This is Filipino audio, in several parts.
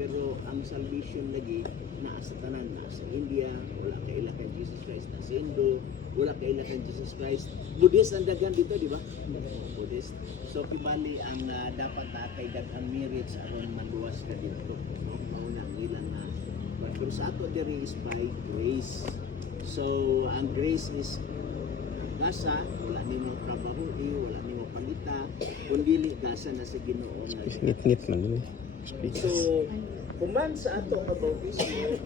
pero ang salvation lagi naa sa tanan, naa sa India, wala kaila kay Jesus Christ, na sa Indo, wala kaila kay Jesus Christ. Buddhist ang daghan dito, di ba? Buddhist. So kibali ang dapat na kay daghang merits aron maluwas ka dito, no? Mauna ang ilang na pero sa ato diri is by grace. So ang grace is gasa, wala nimo trabaho, wala nimo palita, kundi gasa na sa Ginoo na. Ngit-ngit man din. So kuman sa ato nga bautismo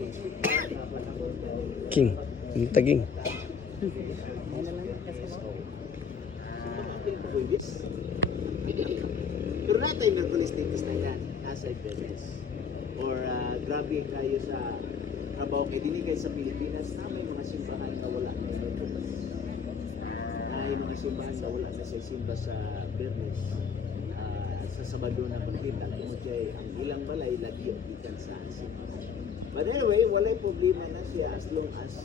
King, taging. Pero natin merkulis na yan, as a business. Or grabe kayo sa trabaho kay dili kayo sa Pilipinas na may mga simbahan na wala na merkulis. Ay mga simbahan na wala na sa simba sa Bernes. Sa Sabado na pagkita kung kay ang ilang balay lagi gikan sa simbahan. But anyway, walay problema na siya as long as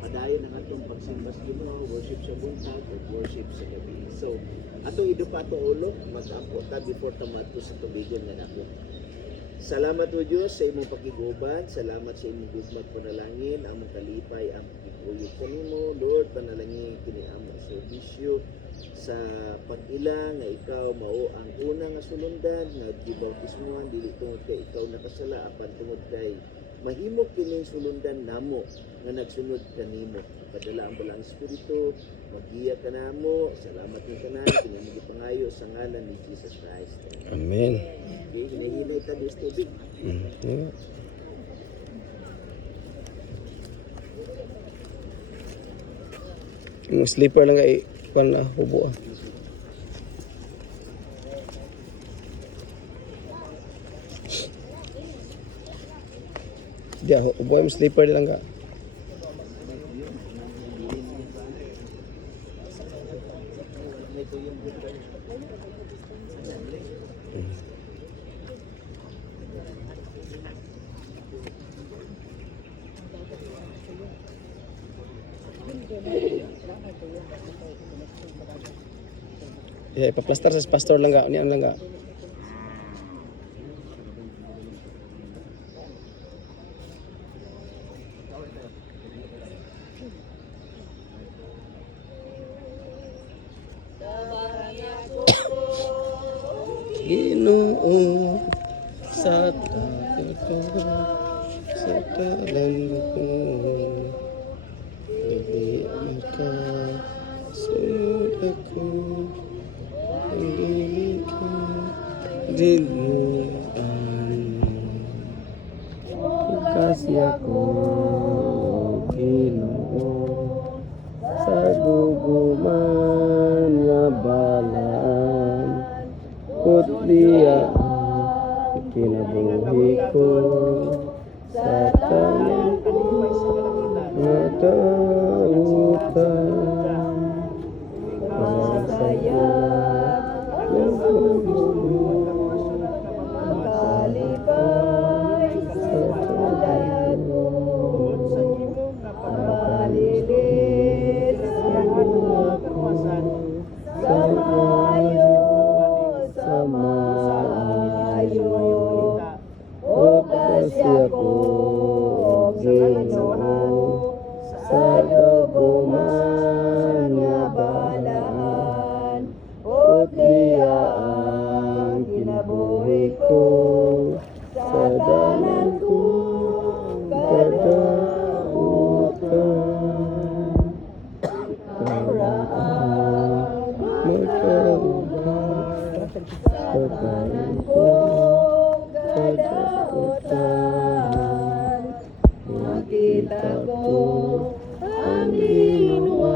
padayon ang atong pagsimba sa Ginoo, worship sa buntag o worship sa gabi. So, ato ido pa ato ulo, mag-ampo ta before tamato sa tubigan nga nako. Salamat o Diyos sa imong pakiguban, salamat sa imong gugmad panalangin, ang kalipay, ang pakiguyod kanimo, Lord, panalangin kini ang serbisyo sa pag-ila nga ikaw mao ang una nga sulundan nga gibautismuhan dili tungod kay ikaw nakasala apan tungod kay mahimo kining sulundan namo nga nagsunod kanimo. Padala ang balang espiritu, magiya ka namo. Salamat ng tanan kini mo gipangayo sa ngalan ni Jesus Christ. Amen. Okay, hinahinay ta dis tubig. Yung sleeper lang kay kuan na hubo. Dia hubo yung sleeper lang ka. Ipaplastar sa pastor lang ka, niyan lang ka. Ginoo sa takot ko, sa talan ko, hindi ka sunod ako. Hindi ka dinuan. Kasi ako Ginoo sa guguman nga balaan, kutliya kinabuhi ko sa tanan nga dautan. Masaya kalipay sa talago, malilit sa ako, sa maayo, sa maayo. O kasi ako, Ginoo, sa duguman nga balaan, o tiyaan kinabuhi ko, sa tanan ko kadautan. Karaan magkaugan, sa tanan ko kadautan. Makita ko ang Ginoo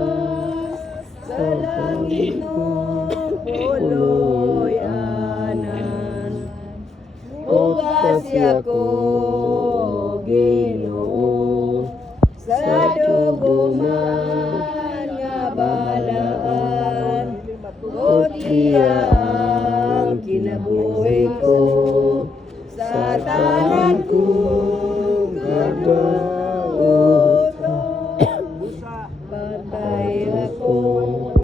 sa langit mo, uloy anan. O kasi ako, Ginoo, sa duguman nga balaan, o tiyaan kinabuhi ko, sa tanan ko